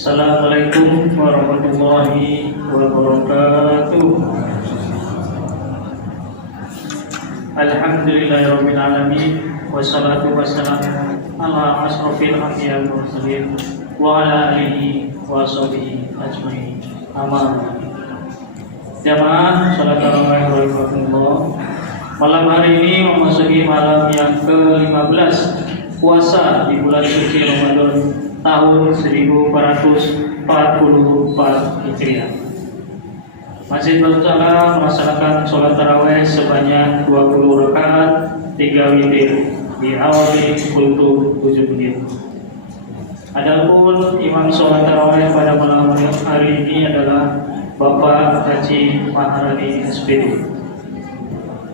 Assalamualaikum warahmatullahi wabarakatuh. Alhamdulillahirabbil alamin wassalatu wassalamu ala asrofil anbiya'i wal mursalin wa ala alihi wa sahbihi ajmain. Amma jamaah salat tarawih warahmatullah. Malam hari ini memasuki malam yang ke-15 puasa di bulan suci Ramadan tahun 1444 Hijriah. Masjid Baitul Salam melaksanakan sholat tarawih sebanyak 20 rakaat 3 witir diawali kultu 7 menit. Adapun imam sholat tarawih pada malam hari ini adalah Bapak Haji Maharani SPD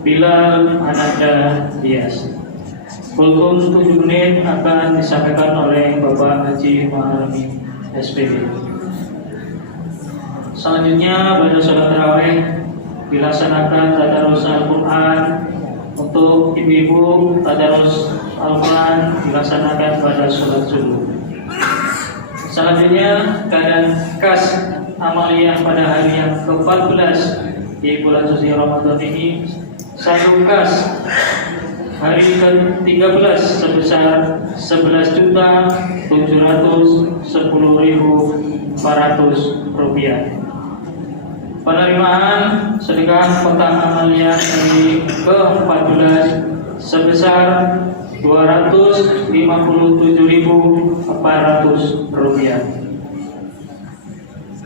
Bilal Ananda Dias. Kultum 7 menit akan disampaikan oleh Bapak Haji Maharani SPD. Selanjutnya pada sholat tarawih dilaksanakan tadarus Al-Quran. Untuk ibu-ibu, tadarus Al-Quran dilaksanakan pada sholat subuh. Selanjutnya keadaan kas amaliyah pada hari yang ke-14 di bulan suci Ramadan ini. Satu kas hari ke-13 sebesar 11.710.400 rupiah. Penerimaan sedekah kotak amaliyah hari ke-14 sebesar 257.400 rupiah.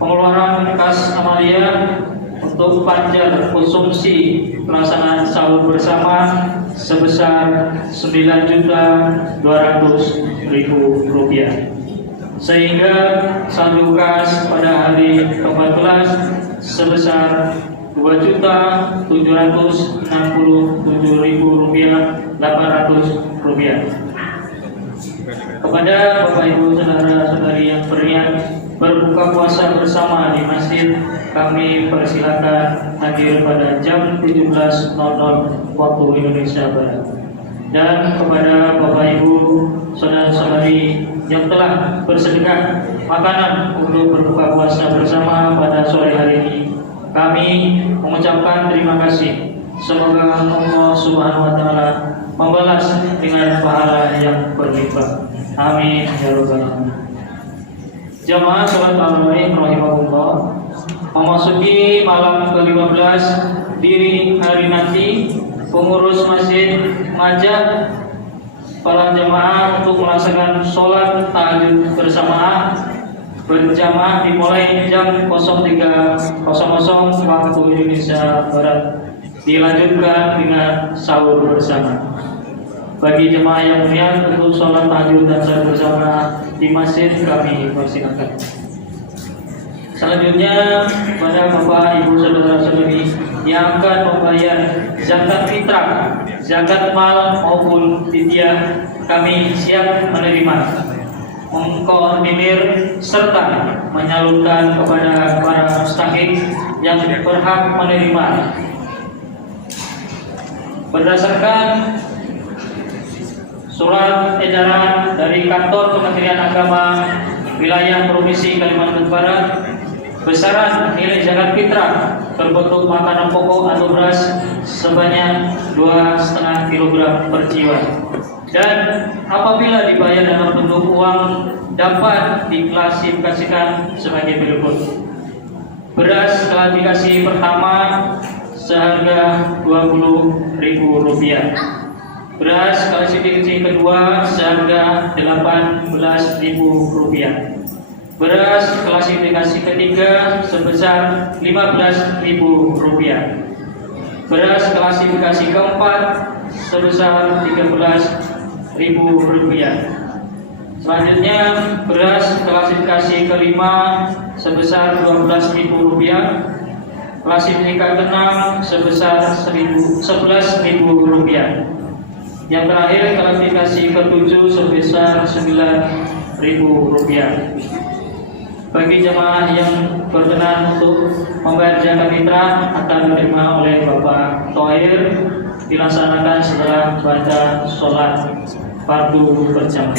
Pengeluaran kas amaliyah untuk panjar konsumsi pelaksanaan sahur bersama sebesar 9.200.000 rupiah, sehingga saldo kas pada hari ke-14 sebesar 2.767.800 rupiah. Kepada Bapak Ibu saudara-saudari yang berniat berbuka puasa bersama di masjid, kami persilakan hadir pada jam 17.00 waktu Indonesia Barat. Dan kepada Bapak Ibu saudara-saudari yang telah bersedekah makanan untuk berbuka puasa bersama pada sore hari ini, kami mengucapkan terima kasih. Semoga Allah Subhanahu wa taala membalas dengan pahala yang berlimpah. Amin ya rabbal alamin. Jamaah salat tarawih rahimahullah, memasuki malam ke-15 di hari nanti, pengurus masjid mengajak para jamaah untuk melaksanakan sholat tahajud berjamaah dimulai jam 03.00 waktu Indonesia Barat, dilanjutkan dengan sahur bersama. Bagi jemaah yang berniat untuk sholat tahajud dan sahur bersama di masjid, kami persilakan. Selanjutnya pada Bapak Ibu saudara-saudari yang akan membayar zakat fitrah, zakat mal maupun fidyah, kami siap menerima, mengkoordinir serta menyalurkan kepada para mustahik yang berhak menerima berdasarkan surat edaran dari Kantor Kementerian Agama Wilayah Provinsi Kalimantan Barat. Besaran nilai zakat fitrah berbentuk makanan pokok atau beras sebanyak 2,5 kg per jiwa, dan apabila dibayar dalam bentuk uang dapat diklasifikasikan sebagai berikut. Beras klasifikasi pertama seharga Rp20.000. Beras klasifikasi kedua seharga Rp18.000. Beras klasifikasi ketiga sebesar Rp15.000. Beras klasifikasi keempat sebesar Rp13.000. Selanjutnya beras klasifikasi kelima sebesar Rp12.000. Klasifikasi keenam sebesar Rp11.000. Yang terakhir klasifikasi ketujuh sebesar Rp9.000. Bagi jemaah yang berkenan untuk membayar zakat fitrah akan diterima oleh Bapak Thohir, dilaksanakan setelah baca sholat fardu berjamaah.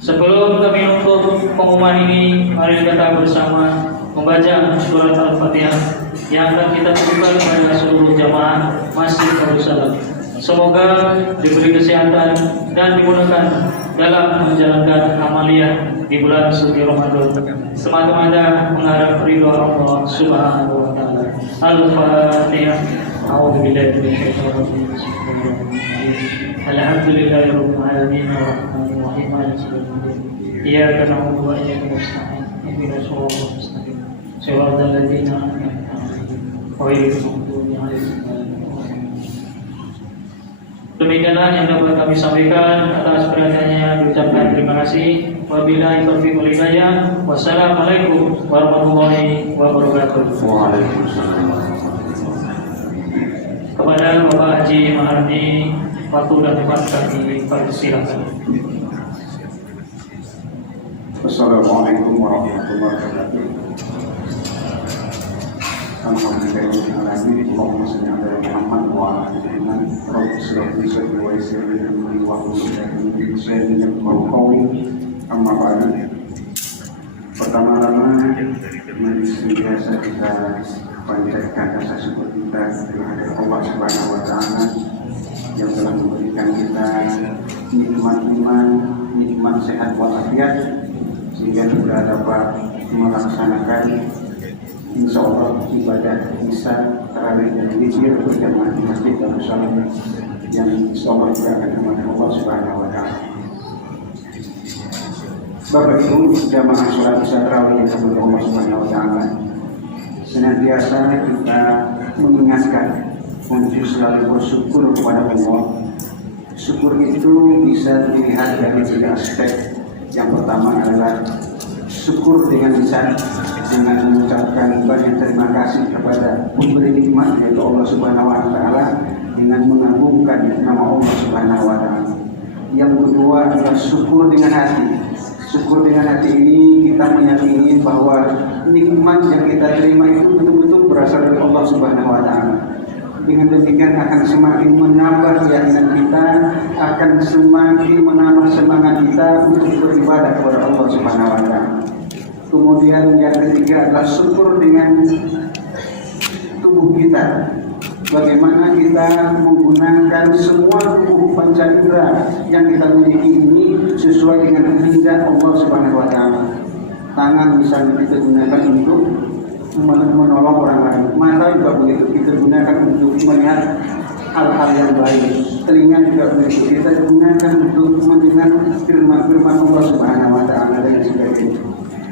Sebelum kami menutup pengumuman ini, mari kita bersama membaca surat Al-Fatihah yang akan kita tujukan kepada seluruh jamaah Masjid Darussalam. Semoga diberi kesehatan dan dimudahkan dalam menjalankan amaliyah di bulan suci Ramadan, semata-mata mengharap ridho Allah Subhanahu wa taala. Al-Fatihah. A'udzubillahi minasyaitonir rajim. Alhamdulillahirabbil alamin arrahmanir rahim maliki yaumiddin. Iyyaka na'budu wa iyyaka nasta'in. Ihdinas siratal mustaqim. Siratal ladzina an'amta 'alaihim ghairil maghdubi 'alaihim waladdallin. Demikianlah yang dapat kami sampaikan. Atas perhatiannya diucapkan terima kasih. Wabillahi taufiq wal hidayah. Wassalamualaikum warahmatullahi wabarakatuh. Waalaikumsalam. Kepada Bapak Haji Mahardi, waktu dan tempat kami persilakan. Assalamualaikum warahmatullahi wabarakatuh. Alhamdulillahirrahmanirrahim. Allahumma shalli ala Muhammad wa ala ali Muhammad. Rabbi shrah li sadri wa yassir li amri wahlul 'uqdatam min lisani yafqahu qawli. Amma ba'du. Pertama-tama, mari biasa kita panjatkan rasa syukur kita kepada Allah Subhanahu wa taala yang telah memberikan kita nikmat iman, nikmat sehat walafiat, sehingga kita dapat melaksanakan insya Allah ibadah Isya tarawih dan witir berjamaah di Masjid Darussalam yang insya Allah juga akan kepada Allah Subhanahu wa taala. Bapak Ibu jamaah sholat Isya tarawih yang kepada Allah Subhanahu wa taala, senantiasa kita mengingatkan untuk selalu bersyukur kepada Allah. Syukur itu bisa dilihat dari tiga aspek. Yang pertama adalah syukur dengan lisan, dengan mengucapkan banyak terima kasih kepada pemberi nikmat yaitu Allah Subhanahu wa taala, dengan mengagungkan nama Allah Subhanahu wa taala. Yang kedua adalah syukur dengan hati. Syukur dengan hati ini kita meyakini bahwa nikmat yang kita terima itu betul-betul berasal dari Allah Subhanahu wa taala. Dengan demikian akan semakin menambah keyakinan kita, akan semakin menambah semangat kita untuk beribadah kepada Allah Subhanahu wa taala. Kemudian yang ketiga adalah syukur dengan tubuh kita. Bagaimana kita menggunakan semua tubuh panca indera yang kita miliki ini sesuai dengan kehendak Allah Subhanahu wa taala. Tangan misalnya kita gunakan untuk menolong orang lain. Mata juga begitu, kita gunakan untuk melihat hal-hal yang baik. Telinga juga begitu, kita gunakan untuk mendengar firman-firman Allah Subhanahu wa taala dan sebagainya.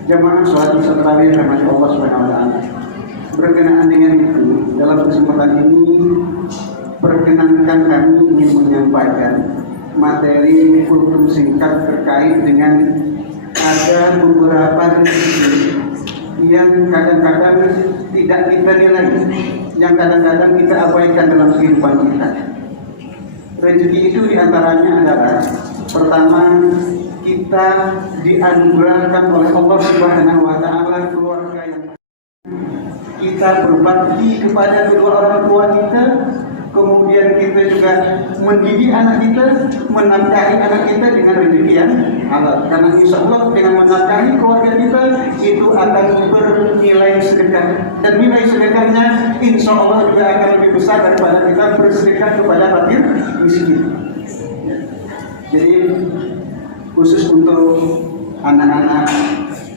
Jamaah sholat Isya tarawih rahmat Allah Subhanahu wa taala. Berkenaan dengan itu, dalam kesempatan ini perkenankan kami ingin menyampaikan materi kultum singkat terkait dengan ada beberapa rezeki yang kadang-kadang tidak kita nilai, yang kadang-kadang kita abaikan dalam kehidupan kita. Rezeki itu diantaranya adalah pertama, kita dianugerahkan oleh Allah Subhanahu wa taala keluarga yang kita berbakti kepada kedua orang tua kita, kemudian kita juga mendidik anak kita, menafkahi anak kita dengan rezeki yang halal. Karena insya Allah dengan menafkahi keluarga kita itu akan bernilai sedekah, dan nilai sedekahnya insya Allah juga akan lebih besar daripada kita bersedekah kepada fakir miskin. Jadi khusus untuk anak-anak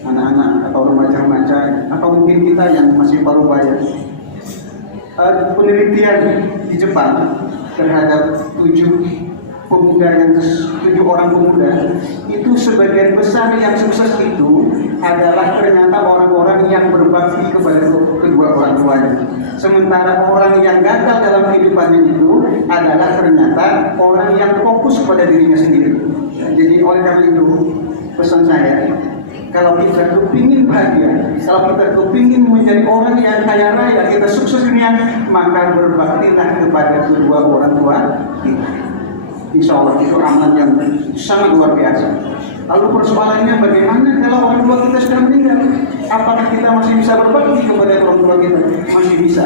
atau remaja-remaja atau mungkin kita yang masih baru bayar, penelitian di Jepang terhadap 7 orang pemuda itu sebagian besar yang sukses itu adalah ternyata orang-orang yang berbakti kepada kedua orang tuanya. Sementara orang yang gagal dalam kehidupannya itu adalah ternyata orang yang fokus pada dirinya sendiri. Jadi oleh karena itu pesan saya, kalau kita kepingin bahagia, kalau kita kepingin menjadi orang yang kaya raya, kita sukses dunia, maka berbaktilah kepada kedua orang tua kita. Insya Allah itu amalan yang sangat luar biasa. Lalu persoalannya bagaimana kalau orang tua kita sudah meninggal? Apakah kita masih bisa berbakti kepada orang tua kita? Masih bisa,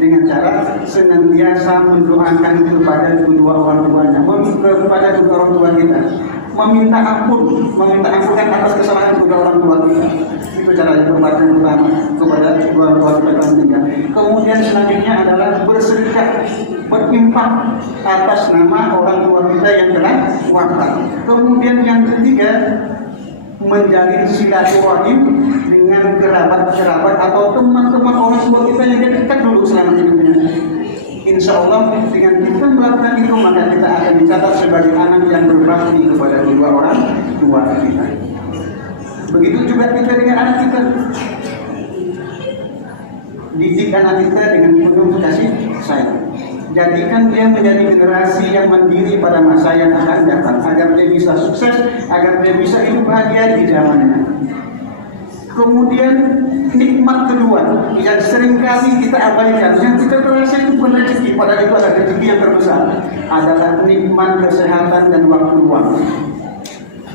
dengan cara senantiasa mendoakan kepada kedua orang tuanya, kepada kedua orang tua kita. meminta ampunan atas kesalahan kedua orang tua kita. Itu cara berbakti pertama kepada kedua orang tua kita yang meninggal. Kemudian selanjutnya adalah bersedekah, berinfak atas nama orang tua kita yang telah wafat. Kemudian yang ketiga, menjalin silaturahim dengan kerabat-kerabat atau teman-teman orang tua kita yang dekat dulu selama hidupnya. Insya Allah dengan kita melakukan itu maka kita akan dicatat sebagai anak yang berbakti kepada kedua orang tua kita. Begitu juga kita dengan anak kita, didik anak kita dengan penuh kasih sayang. Jadikan dia menjadi generasi yang mandiri pada masa yang akan datang, agar dia bisa sukses, agar dia bisa hidup bahagia di zamannya. Kemudian nikmat kedua yang seringkali kita abaikan, yang kita terasa itu bukan rezeki, padahal itu adalah rezeki yang terbesar, adalah nikmat kesehatan dan waktu luang.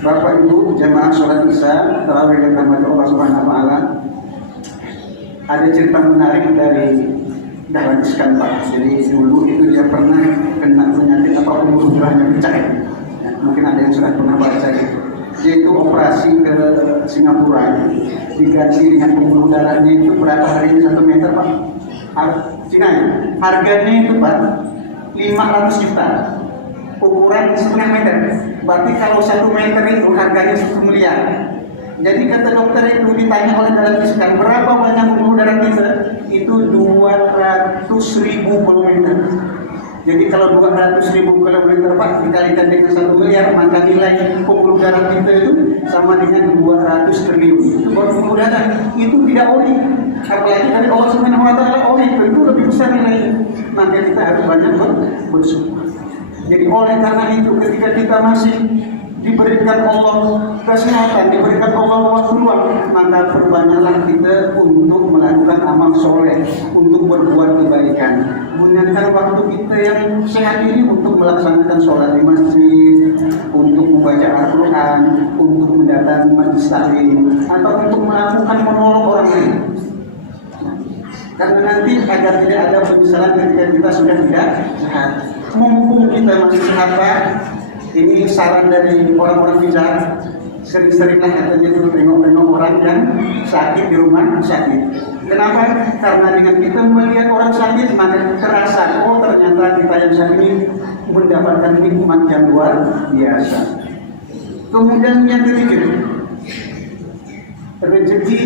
Bapak Ibu jamaah sholat isya tarawih yang dirahmati Allah Subhanahu wa taala, ada cerita menarik dari Dahlan Iskan Pak. Jadi dulu itu dia pernah kena penyakit apa pembuluh darahnya pecah. Ya, mungkin ada yang sudah pernah baca gitu. Dia itu operasi ke Singapura, diganti dengan pembuluh darahnya itu berapa harinya 1 meter Pak? Cina ya? Harganya itu Pak 500 juta, ukuran 1,5 meter. Berarti kalau 1 meter itu harganya 1 miliar. Jadi kata dokter itu ditanya oleh Dahlan Iskan, berapa banyak pembuluh darah kita? Itu 200.000 kilometer. Jadi kalau 200.000 kilometer Pak dikalikan dengan 1 miliar, maka nilai pembuluh darah kita itu sama dengan 200 triliun. Itu pembuluh darah itu tidak oli. Apalagi dari Allah Subhanahu wa taala oli itu lebih besar nilainya. Maka kita harus banyak bersyukur. Jadi oleh karena itu ketika kita masih diberikan Allah kesehatan, diberikan Allah waktu luang, maka perbanyaklah kita untuk melakukan amal soleh, untuk berbuat kebaikan. Gunakan waktu kita yang sehat ini untuk melaksanakan sholat di masjid, untuk membaca Al-Quran, untuk mendatangi majelis taklim, atau untuk melakukan menolong orang lain. Karena nanti agar tidak ada penyesalan ketika kita sudah tidak sehat. Mumpung kita masih sehat Pak, ini saran dari orang-orang bijak, sering-seringlah katanya itu tengok-tengok orang yang sakit di rumah sakit. Kenapa? Karena dengan kita melihat orang sakit maka terasa, oh ternyata kita yang sakit ini mendapatkan nikmat yang luar biasa. Kemudian yang ketiga, rezeki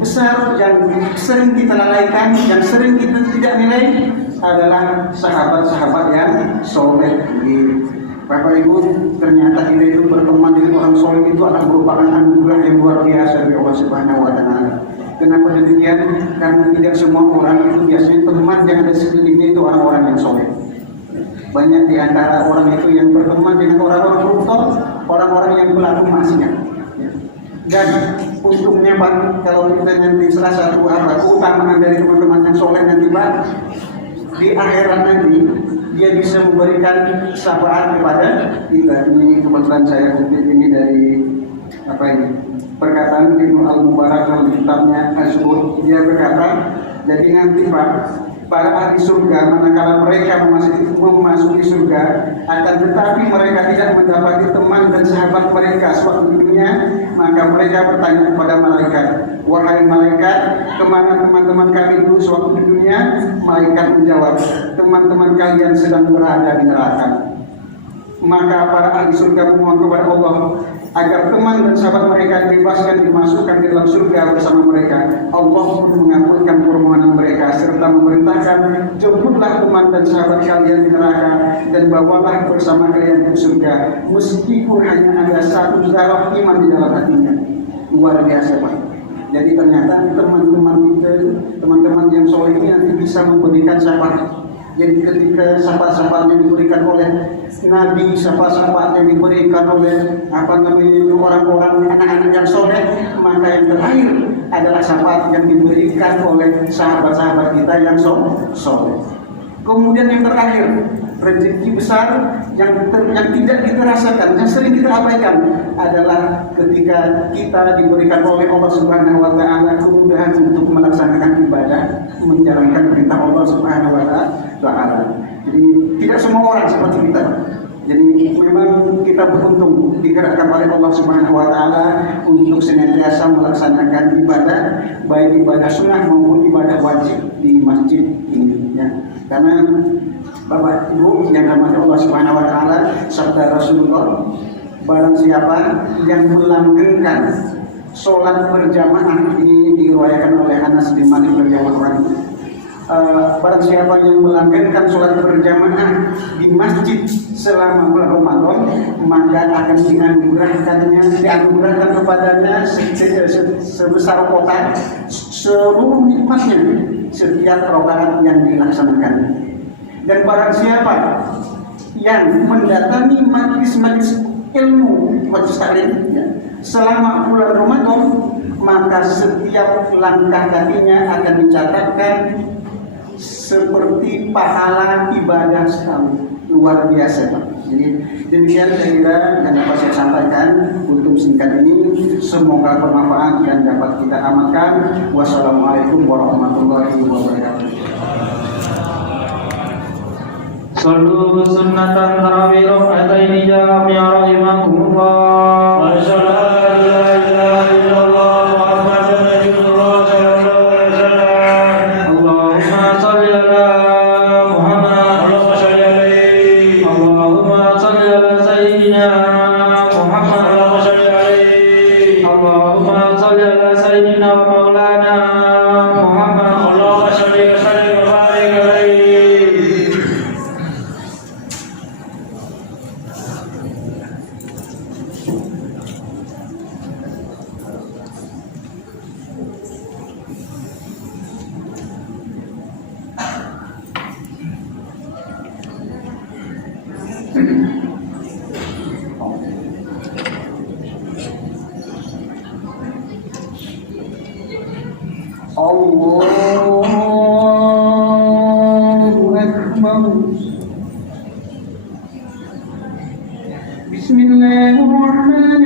besar yang sering kita lalaikan, yang sering kita tidak nilai adalah sahabat-sahabat yang soleh. Bapak Ibu, ternyata kita itu berteman dengan orang soleh itu akan merupakan anugerah yang luar biasa dari Allah Subhanahu wa taala. Kenapa demikian? Karena tidak semua orang itu biasanya teman yang ada sekelilingnya itu orang-orang yang soleh. Banyak di antara orang itu yang berteman dengan orang-orang koruptor, orang-orang yang pelaku maksiat. Dan untungnya Pak, kalau kita nanti salah satu keutamaan dari teman-teman yang soleh nanti Pak, di akhirat nanti dia bisa memberikan syafaat kepada kita. Ini kebetulan saya kutip ini dari perkataan Ibnu Al-Mubarak dalam kitabnya Al-Zuhud. Dia berkata, jadi nanti Pak, para ahli surga manakala mereka memasuki surga, akan tetapi mereka tidak mendapati teman dan sahabat mereka sewaktu di dunia, maka mereka bertanya kepada malaikat, wahai malaikat, kemana teman-teman kami dulu sewaktu di dunia? Malaikat menjawab, teman-teman kalian sedang berada di neraka. Maka para ahli surga memohon kepada Allah agar teman dan sahabat mereka dibebaskan, dimasukkan di dalam surga bersama mereka. Allah pun mengabulkan permohonan mereka serta memerintahkan, jemputlah teman dan sahabat kalian di neraka dan bawalah bersama kalian ke surga, meskipun hanya ada satu zarah iman di dalam hatinya. Luar biasa Pak. Jadi ternyata teman-teman kita, teman-teman yang soleh ini nanti bisa memberikan syafaat. Jadi ketika syafaat-syafaat yang diberikan oleh Nabi, syafaat-syafaat yang diberikan oleh orang-orang anak-anak yang soleh, maka yang terakhir adalah syafaat yang diberikan oleh sahabat-sahabat kita yang soleh. Kemudian yang terakhir, rezeki besar yang tidak kita rasakan, yang sering kita abaikan adalah ketika kita diberikan oleh Allah Subhanahu wa taala kemudahan untuk melaksanakan ibadah, menjalankan perintah Allah Subhanahu wa taala. Jadi tidak semua orang seperti kita. Jadi memang kita beruntung digerakkan oleh Allah Subhanahu wa taala untuk senantiasa melaksanakan ibadah, baik ibadah sunnah maupun ibadah wajib di masjid ini ya. Karena Bapak Ibu yang dirahmati Allah Subhanahu wa taala serta Rasulullah, barang siapa yang melanggengkan sholat berjamaah, ini diriwayatkan oleh Anas bin Malik radhiyallahu anhu. Barang siapa yang melanggengkan sholat berjamaah di masjid selama bulan Ramadan, maka akan dianugerahkan kepadanya sebesar kota seluruh nikmatnya setiap rakaat yang dilaksanakan. Dan barang siapa yang mendatangi majlis-majlis ilmu, majlis taklim ya, selama bulan Ramadan, maka setiap langkah kakinya akan dicatatkan seperti pahala ibadah sekali. Luar biasa Pak. Jadi demikian saya kira yang dapat saya sampaikan untuk singkat ini, semoga bermanfaat dan dapat kita amalkan. Wassalamualaikum warahmatullahi wabarakatuh. Sallu sunnatan tarawih raka'ataini jami'a rahimakumullah. Asyhadu an la ilaha illallah Muhammadan rasulullah sallallahu alaihi wasallam. Allahumma shalli ala Muhammad. Allahumma shalli ala sayyidina Muhammad. Allahumma shalli ala sayyidina wa maulana Muhammad. Allahumma shalli wa sallim wa barik alaihi. Allahu Akbar. Bismillahirrahmanirrahim.